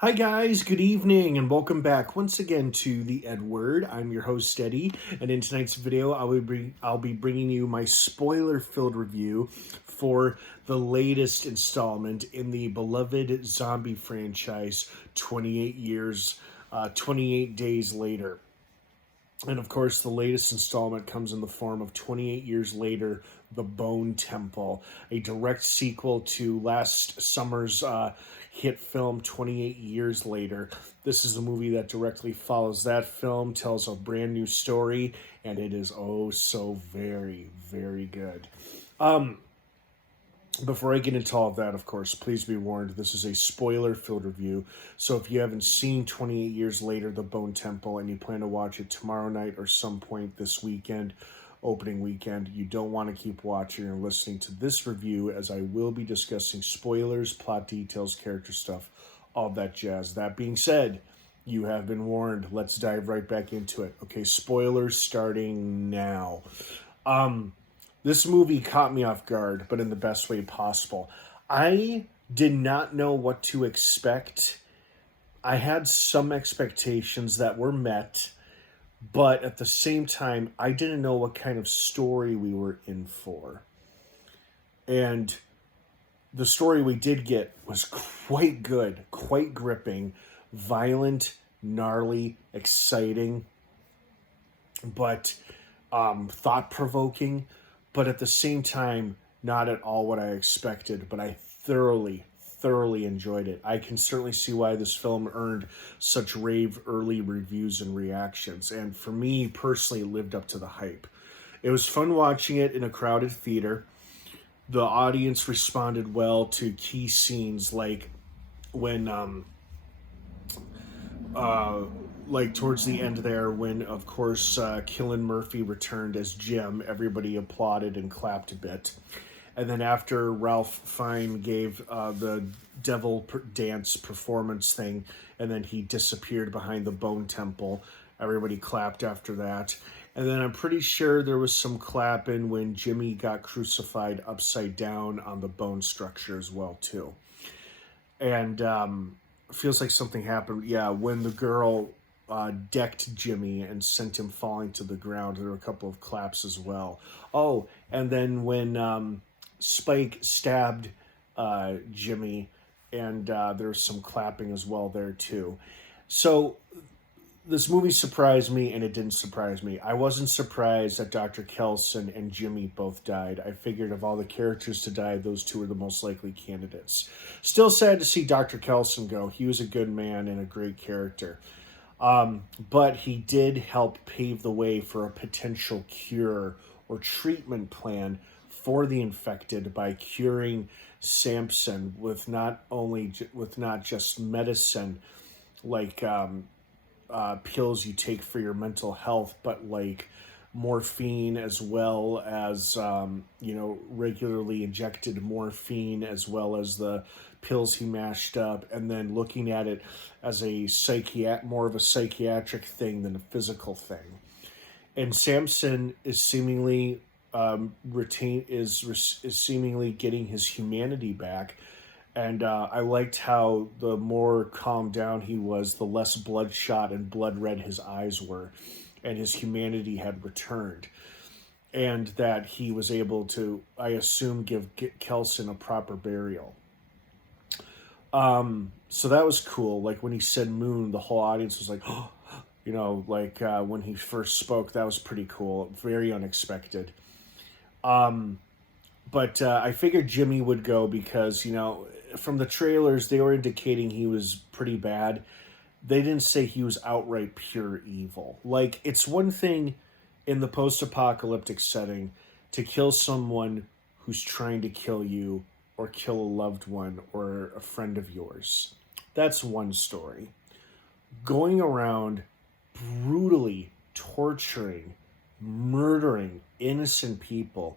Hi guys, good evening, and welcome back once again to the EdWord. I'm your host, Eddie, and in tonight's video, I'll be bringing you my spoiler-filled review for the latest installment in the beloved zombie franchise, 28 days later. And of course, the latest installment comes in the form of 28 Years Later, The Bone Temple, a direct sequel to last summer's hit film 28 Years Later. This is a movie that directly follows that film, tells a brand new story, and it is oh so very, very good. Before I get into all of that, of course, please be warned, this is a spoiler-filled review. So if you haven't seen 28 Years Later, The Bone Temple, and you plan to watch it tomorrow night or some point this weekend, opening weekend, you don't want to keep watching or listening to this review, as I will be discussing spoilers, plot details, character stuff, all that jazz. That being said, you have been warned. Let's dive right back into it. Okay, spoilers starting now. This movie caught me off guard, but in the best way possible. I did not know what to expect. I had some expectations that were met, but at the same time, I didn't know what kind of story we were in for. And the story we did get was quite good, quite gripping, violent, gnarly, exciting, but thought-provoking. But at the same time, not at all what I expected, but I thoroughly enjoyed it. I can certainly see why this film earned such rave early reviews and reactions, and for me, personally, it lived up to the hype. It was fun watching it in a crowded theater. The audience responded well to key scenes, like when like towards the end there, when of course Cillian Murphy returned as Jim, everybody applauded and clapped a bit. And then after Ralph Fiennes gave the devil dance performance thing, and then he disappeared behind the Bone Temple, everybody clapped after that. And then I'm pretty sure there was some clapping when Jimmy got crucified upside down on the bone structure as well too. And feels like something happened. Yeah, when the girl decked Jimmy and sent him falling to the ground, there were a couple of claps as well. Oh, and then when Spike stabbed Jimmy, and there was some clapping as well there too. So this movie surprised me, and it didn't surprise me. I wasn't surprised that Dr. Kelson and Jimmy both died. I figured of all the characters to die, those two were the most likely candidates. Still sad to see Dr. Kelson go. He was a good man and a great character. But he did help pave the way for a potential cure or treatment plan for the infected by curing Samson with not just medicine like pills you take for your mental health, but like morphine, as well as regularly injected morphine, as well as the pills he mashed up, and then looking at it as a more of a psychiatric thing than a physical thing. And Samson is seemingly seemingly getting his humanity back. And I liked how the more calmed down he was, the less bloodshot and blood red his eyes were, and his humanity had returned. And that he was able to, I assume, give Kelson a proper burial. So that was cool. Like when he said moon, the whole audience was like, oh, when he first spoke, that was pretty cool. Very unexpected. But I figured Jimmy would go because, from the trailers, they were indicating he was pretty bad. They didn't say he was outright pure evil. Like, it's one thing in the post-apocalyptic setting to kill someone who's trying to kill you or kill a loved one or a friend of yours. That's one story. Going around brutally torturing, murdering innocent people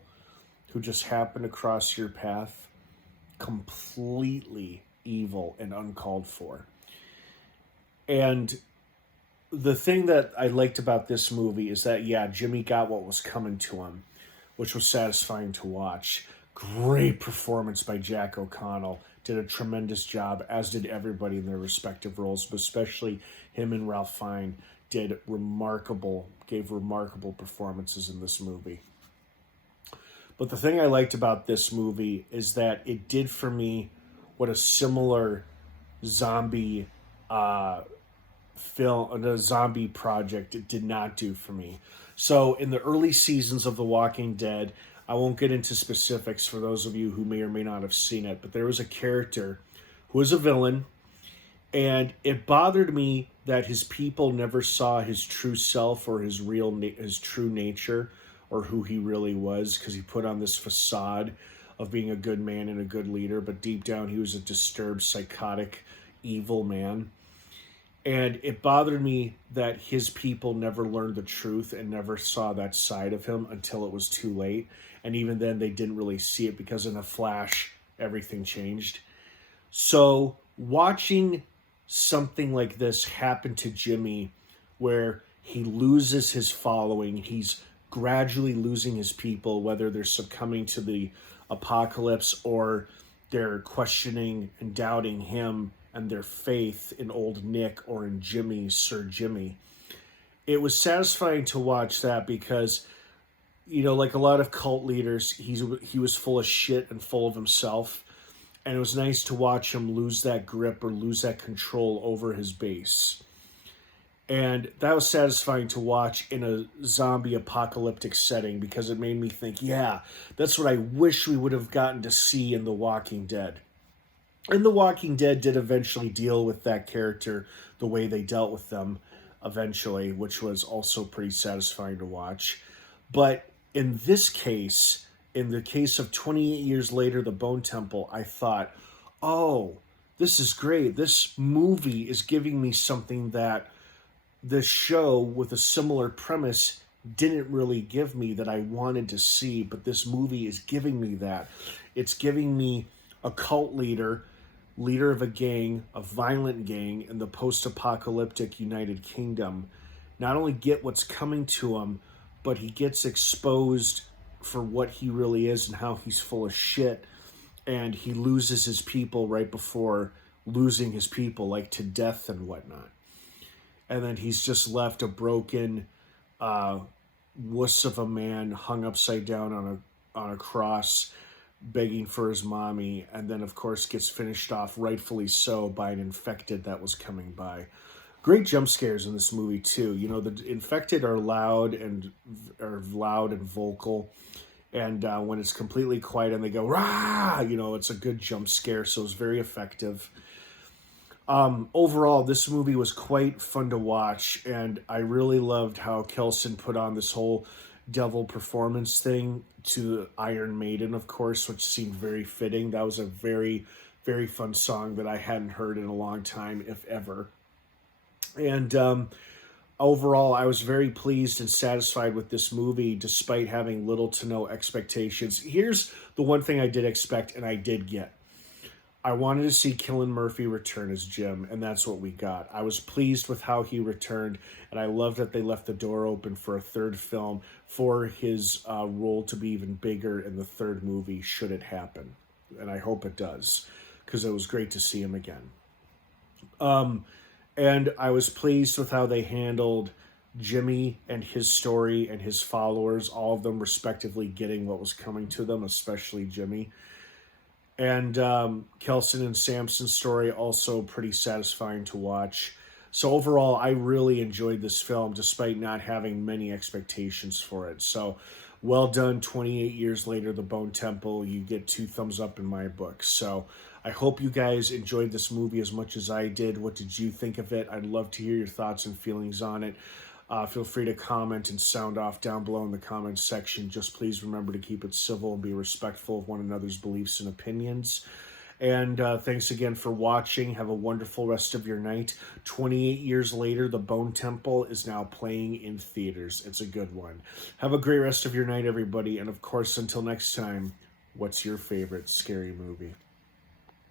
who just happen to cross your path, completely evil and uncalled for. And the thing that I liked about this movie is that, yeah, Jimmy got what was coming to him, which was satisfying to watch. Great performance by Jack O'Connell. Did a tremendous job, as did everybody in their respective roles, but especially him and Ralph Fiennes gave remarkable performances in this movie. But the thing I liked about this movie is that it did for me what a similar zombie film, a zombie project, it did not do for me. So in the early seasons of The Walking Dead, I won't get into specifics for those of you who may or may not have seen it, but there was a character who was a villain, and it bothered me that his people never saw his true self or his true nature or who he really was, because he put on this facade of being a good man and a good leader, but deep down he was a disturbed, psychotic, evil man. And it bothered me that his people never learned the truth and never saw that side of him until it was too late. And even then, they didn't really see it because in a flash, everything changed. So watching something like this happen to Jimmy, where he loses his following, he's gradually losing his people, whether they're succumbing to the apocalypse or they're questioning and doubting him and their faith in old Nick or in Jimmy, Sir Jimmy. It was satisfying to watch that because, you know, like a lot of cult leaders, he was full of shit and full of himself. And it was nice to watch him lose that grip or lose that control over his base. And that was satisfying to watch in a zombie apocalyptic setting because it made me think, yeah, that's what I wish we would have gotten to see in The Walking Dead. And The Walking Dead did eventually deal with that character the way they dealt with them eventually, which was also pretty satisfying to watch. But in this case, in the case of 28 years later, The Bone Temple, I thought, oh, this is great. This movie is giving me something that this show with a similar premise didn't really give me that I wanted to see, but this movie is giving me that. It's giving me a cult leader of a gang, a violent gang in the post-apocalyptic United Kingdom, not only get what's coming to him, but he gets exposed for what he really is and how he's full of shit, and he loses his people right before losing his people, like to death and whatnot. And then he's just left a broken wuss of a man hung upside down on a cross, begging for his mommy, and then of course gets finished off, rightfully so, by an infected that was coming by. Great jump scares in this movie too. You know, the infected are loud and vocal, and when it's completely quiet and they go rah, you know, it's a good jump scare. So it's very effective. Overall, this movie was quite fun to watch, and I really loved how Kelson put on this whole devil performance thing to Iron Maiden, of course, which seemed very fitting. That was a very, very fun song that I hadn't heard in a long time, if ever. And overall, I was very pleased and satisfied with this movie, despite having little to no expectations. Here's the one thing I did expect, and I did get. I wanted to see Cillian Murphy return as Jim, and that's what we got. I was pleased with how he returned, and I love that they left the door open for a third film for his role to be even bigger in the third movie, should it happen. And I hope it does, because it was great to see him again. And I was pleased with how they handled Jimmy and his story and his followers, all of them respectively getting what was coming to them, especially Jimmy. And Kelson and Samson's story, also pretty satisfying to watch. So overall, I really enjoyed this film, despite not having many expectations for it. So well done, 28 years later, The Bone Temple. You get 2 thumbs up in my book. So I hope you guys enjoyed this movie as much as I did. What did you think of it? I'd love to hear your thoughts and feelings on it. Feel free to comment and sound off down below in the comments section. Just please remember to keep it civil and be respectful of one another's beliefs and opinions. And thanks again for watching. Have a wonderful rest of your night. 28 years later, The Bone Temple is now playing in theaters. It's a good one. Have a great rest of your night, everybody. And of course, until next time, what's your favorite scary movie?